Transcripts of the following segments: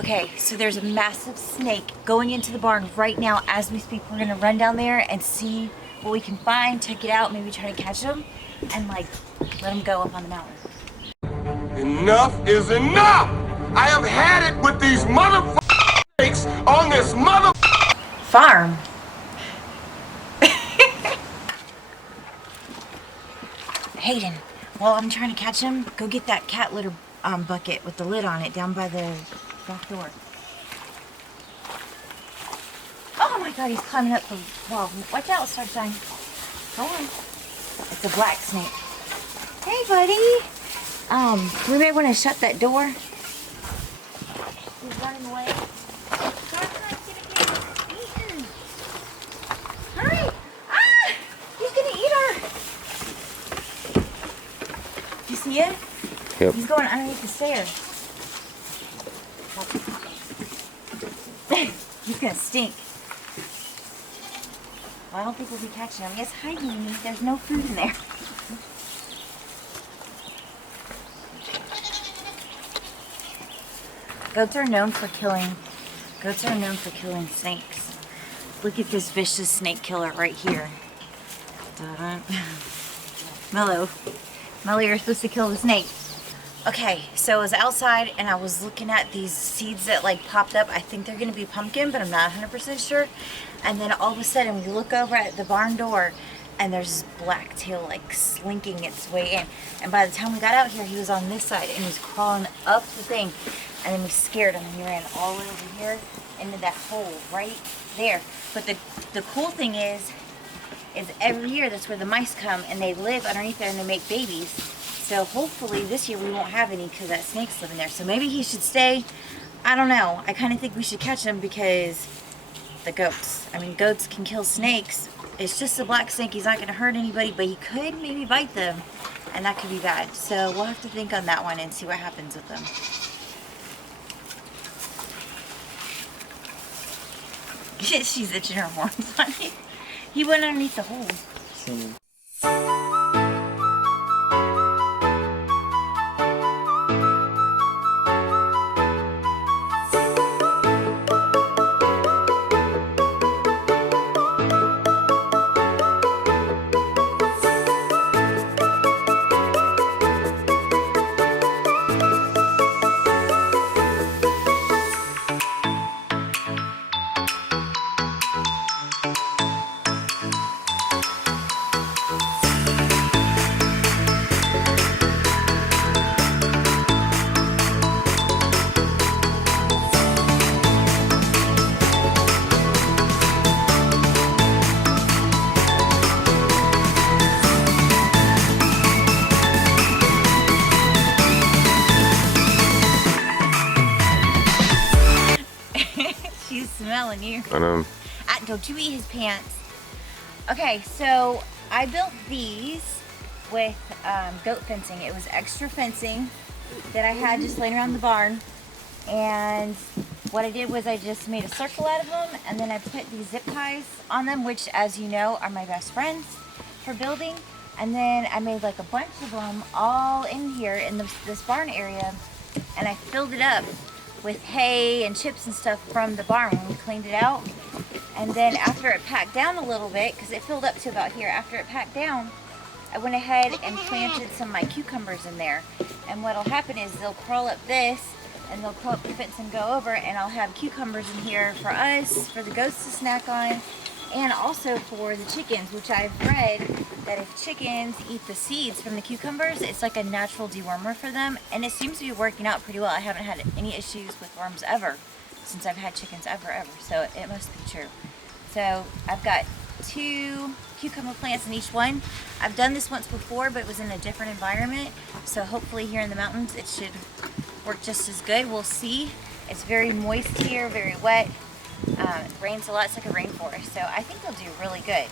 Okay, so there's a massive snake going into the barn right now as we speak. We're gonna run down there and see what we can find, check it out, maybe try to catch them, and like let them go up on the mountain. Enough is enough! I have had it with these motherfucking snakes on this farm. Hayden, while I'm trying to catch him, go get that cat litter bucket with the lid on it down by the back door. Oh my god, he's climbing up the wall. Watch out, start sign. Go on. It's a black snake. Hey, buddy. We may want to shut that door. He's running away. Hurry! Ah! He's gonna eat her! Do you see it? Yep. He's going underneath the stairs. He's gonna stink. Well, I don't think we'll be catching him. Yes, hi, Mimi. There's no food in there. Goats are known for killing snakes. Look at this vicious snake killer right here. Dun. Mello, you're supposed to kill the snake. Okay, so I was outside and I was looking at these seeds that like popped up. I think they're gonna be pumpkin, but I'm not 100% sure. And then all of a sudden we look over at the barn door and there's this black tail like slinking its way in. And by the time we got out here, he was on this side and he was crawling up the thing. And then we scared him and he ran all the way over here into that hole right there. But the cool thing is every year that's where the mice come and they live underneath there and they make babies. So hopefully this year we won't have any because that snake's living there. So maybe he should stay. I don't know. I kind of think we should catch him because the goats. I mean, goats can kill snakes. It's just a black snake. He's not going to hurt anybody, but he could maybe bite them. And that could be bad. So we'll have to think on that one and see what happens with them. She's itching her horns on it. He went underneath the hole. Smelling you. I know. Don't you eat his pants. Okay, so I built these with goat fencing. It was extra fencing that I had just laying around the barn. And what I did was I just made a circle out of them and then I put these zip ties on them, which as you know are my best friends for building. And then I made like a bunch of them all in here in this barn area and I filled it up with hay and chips and stuff from the barn when we cleaned it out. And then after it packed down a little bit, because it filled up to about here, after it packed down, I went ahead and planted some of my cucumbers in there. And what'll happen is they'll crawl up this, and they'll crawl up the fence and go over, and I'll have cucumbers in here for us, for the goats to snack on, and also for the chickens, which I've read that if chickens eat the seeds from the cucumbers, it's like a natural dewormer for them, and it seems to be working out pretty well. I haven't had any issues with worms ever since I've had chickens ever, so it must be true. So I've got 2 cucumber plants in each one. I've done this once before, but it was in a different environment, so hopefully here in the mountains it should work just as good. We'll see. It's very moist here, very wet. It rains a lot. It's like a rainforest, so I think they'll do really good.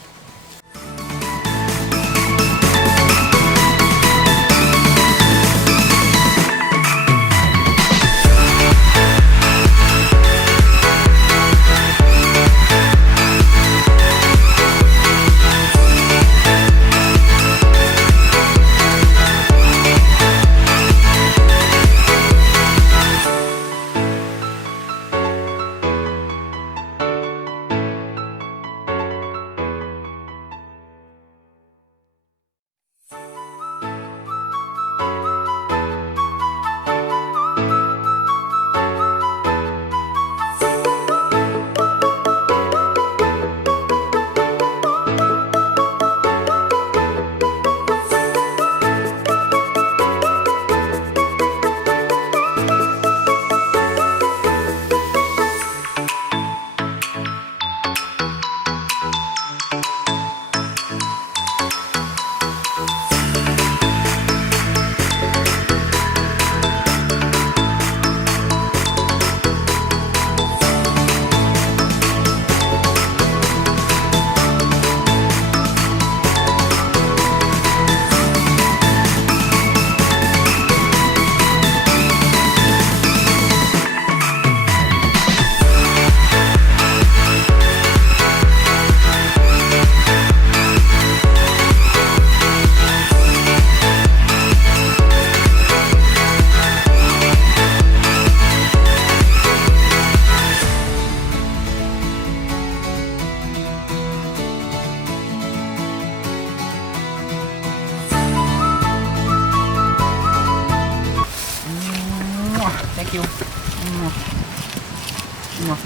Come on.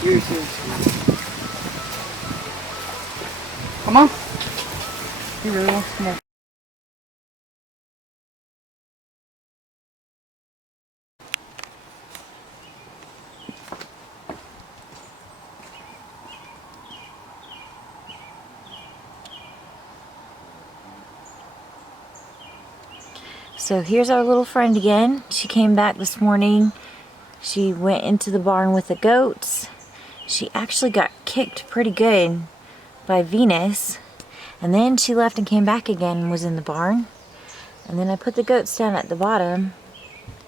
Here. Come on. He really wants to come on. So here's our little friend again. She came back this morning. She went into the barn with the goats. She actually got kicked pretty good by Venus. And then she left and came back again and was in the barn. And then I put the goats down at the bottom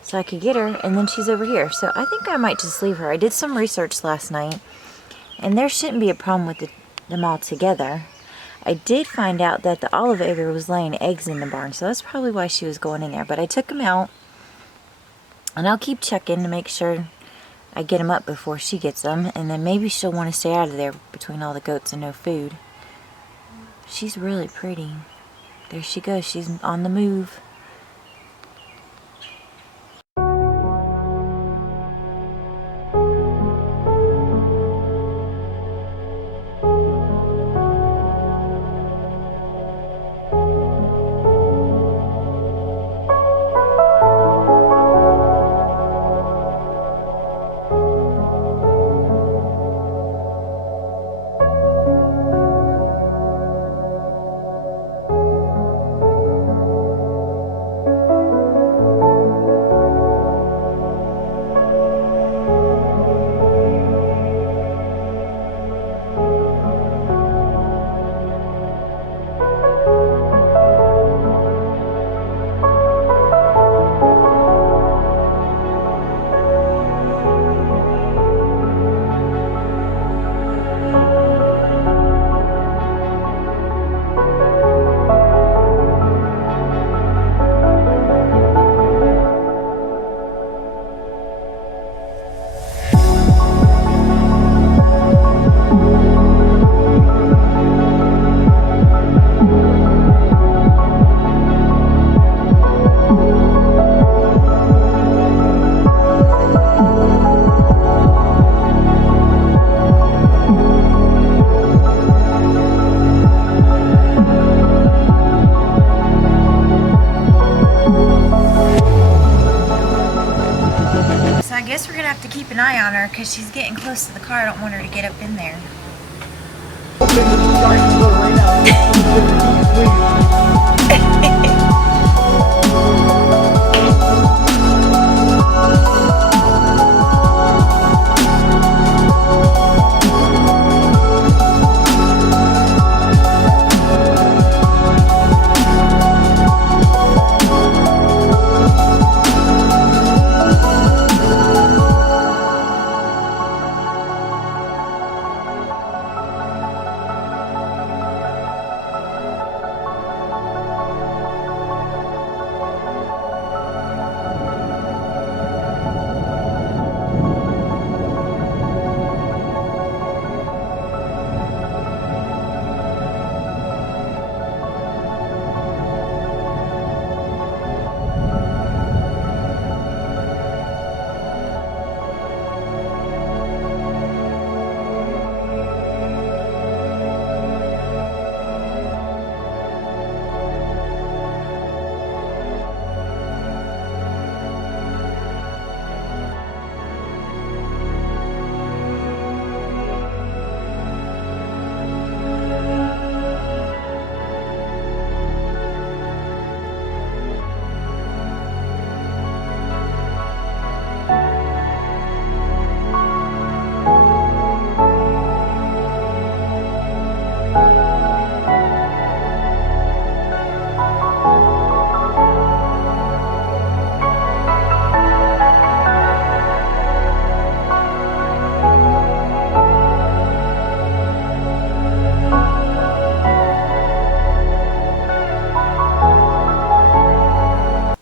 so I could get her, and then she's over here. So I think I might just leave her. I did some research last night, and there shouldn't be a problem with them all together. I did find out that the olive egger was laying eggs in the barn, so that's probably why she was going in there. But I took them out, and I'll keep checking to make sure I get them up before she gets them, and then maybe she'll want to stay out of there between all the goats and no food. She's really pretty. There she goes. She's on the move. So I guess we're gonna have to keep an eye on her because she's getting close to the car. I don't want her to get up in there.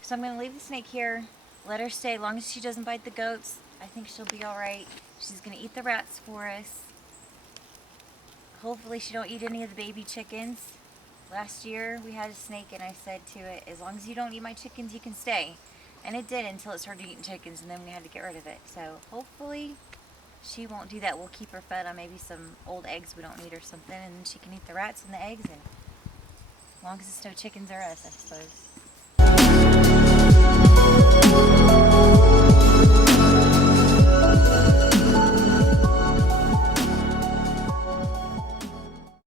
So I'm going to leave the snake here, let her stay. As long as she doesn't bite the goats, I think she'll be all right. She's going to eat the rats for us. Hopefully she don't eat any of the baby chickens. Last year we had a snake and I said to it, as long as you don't eat my chickens, you can stay. And it did until it started eating chickens, and then we had to get rid of it. So hopefully she won't do that. We'll keep her fed on maybe some old eggs we don't need or something, and then she can eat the rats and the eggs, and as long as it's no chickens or us, I suppose.